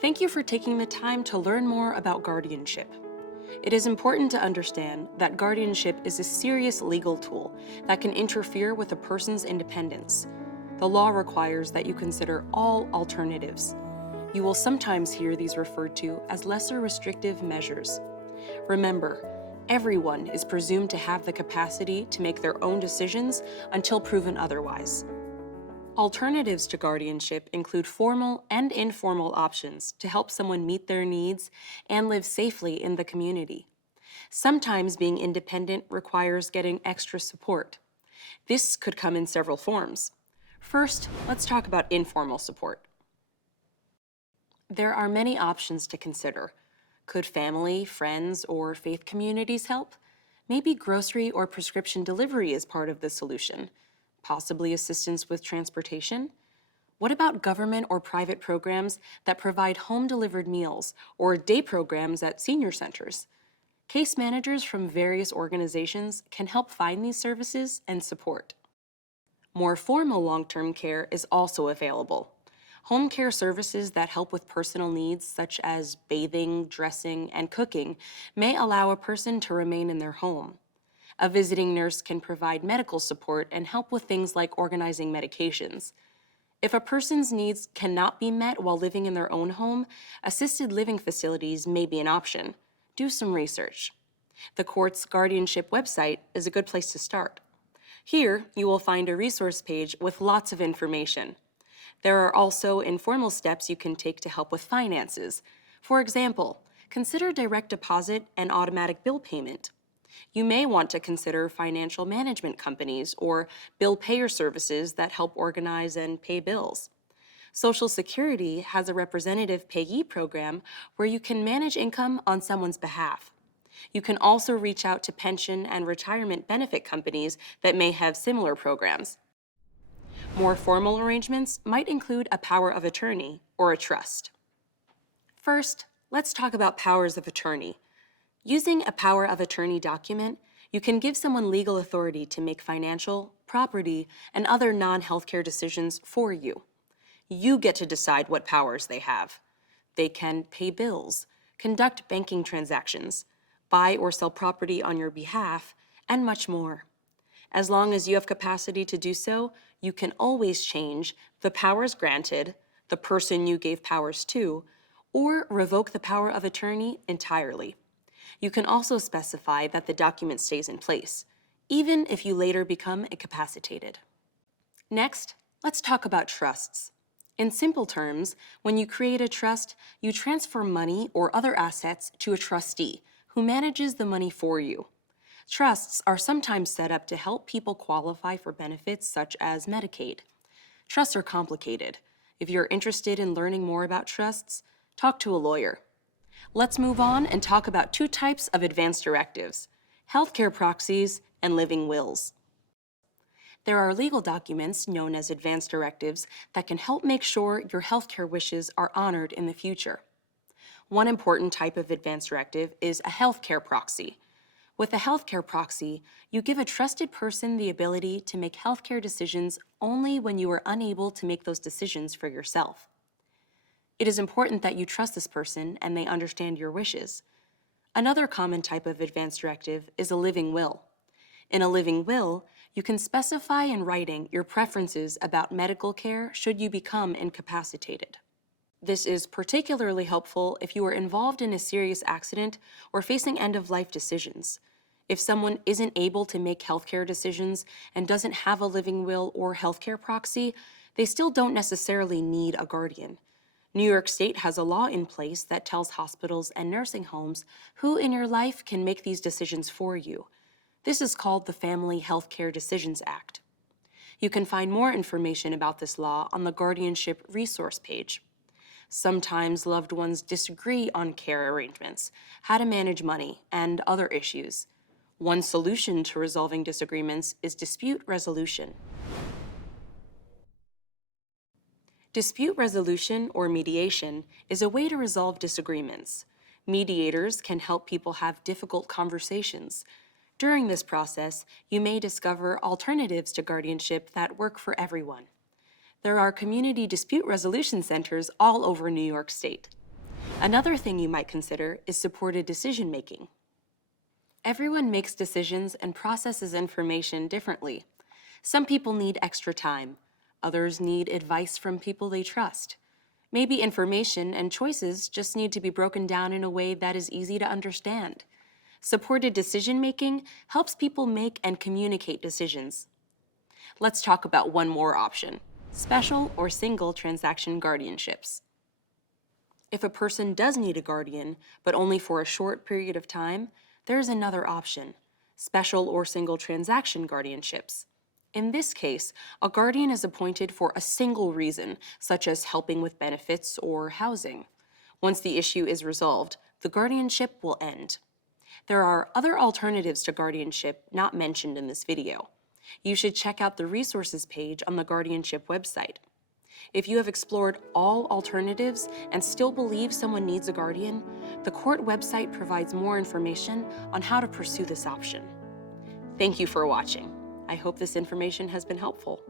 Thank you for taking the time to learn more about guardianship. It is important to understand that guardianship is a serious legal tool that can interfere with a person's independence. The law requires that you consider all alternatives. You will sometimes hear these referred to as lesser restrictive measures. Remember, everyone is presumed to have the capacity to make their own decisions until proven otherwise. Alternatives to guardianship include formal and informal options to help someone meet their needs and live safely in the community. Sometimes being independent requires getting extra support. This could come in several forms. First, let's talk about informal support. There are many options to consider. Could family, friends, or faith communities help? Maybe grocery or prescription delivery is part of the solution. Possibly assistance with transportation? What about government or private programs that provide home-delivered meals or day programs at senior centers? Case managers from various organizations can help find these services and support. More formal long-term care is also available. Home care services that help with personal needs such as bathing, dressing, and cooking may allow a person to remain in their home. A visiting nurse can provide medical support and help with things like organizing medications. If a person's needs cannot be met while living in their own home, assisted living facilities may be an option. Do some research. The court's guardianship website is a good place to start. Here, you will find a resource page with lots of information. There are also informal steps you can take to help with finances. For example, consider direct deposit and automatic bill payment. You may want to consider financial management companies or bill payer services that help organize and pay bills. Social Security has a representative payee program where you can manage income on someone's behalf. You can also reach out to pension and retirement benefit companies that may have similar programs. More formal arrangements might include a power of attorney or a trust. First, let's talk about powers of attorney. Using a power of attorney document, you can give someone legal authority to make financial, property, and other non-healthcare decisions for you. You get to decide what powers they have. They can pay bills, conduct banking transactions, buy or sell property on your behalf, and much more. As long as you have capacity to do so, you can always change the powers granted, the person you gave powers to, or revoke the power of attorney entirely. You can also specify that the document stays in place, even if you later become incapacitated. Next, let's talk about trusts. In simple terms, when you create a trust, you transfer money or other assets to a trustee who manages the money for you. Trusts are sometimes set up to help people qualify for benefits such as Medicaid. Trusts are complicated. If you're interested in learning more about trusts, talk to a lawyer. Let's move on and talk about two types of advance directives: healthcare proxies and living wills. There are legal documents known as advance directives that can help make sure your healthcare wishes are honored in the future. One important type of advance directive is a healthcare proxy. With a healthcare proxy, you give a trusted person the ability to make healthcare decisions only when you are unable to make those decisions for yourself. It is important that you trust this person and they understand your wishes. Another common type of advance directive is a living will. In a living will, you can specify in writing your preferences about medical care should you become incapacitated. This is particularly helpful if you are involved in a serious accident or facing end-of-life decisions. If someone isn't able to make healthcare decisions and doesn't have a living will or healthcare proxy, they still don't necessarily need a guardian. New York State has a law in place that tells hospitals and nursing homes who in your life can make these decisions for you. This is called the Family Healthcare Decisions Act. You can find more information about this law on the Guardianship resource page. Sometimes loved ones disagree on care arrangements, how to manage money, and other issues. One solution to resolving disagreements is dispute resolution. Dispute resolution, or mediation, is a way to resolve disagreements. Mediators can help people have difficult conversations. During this process, you may discover alternatives to guardianship that work for everyone. There are community dispute resolution centers all over New York State. Another thing you might consider is supported decision-making. Everyone makes decisions and processes information differently. Some people need extra time. Others need advice from people they trust. Maybe information and choices just need to be broken down in a way that is easy to understand. Supported decision-making helps people make and communicate decisions. Let's talk about one more option: special or single transaction guardianships. If a person does need a guardian, but only for a short period of time, there's another option: special or single transaction guardianships. In this case, a guardian is appointed for a single reason, such as helping with benefits or housing. Once the issue is resolved, the guardianship will end. There are other alternatives to guardianship not mentioned in this video. You should check out the resources page on the guardianship website. If you have explored all alternatives and still believe someone needs a guardian, the court website provides more information on how to pursue this option. Thank you for watching. I hope this information has been helpful.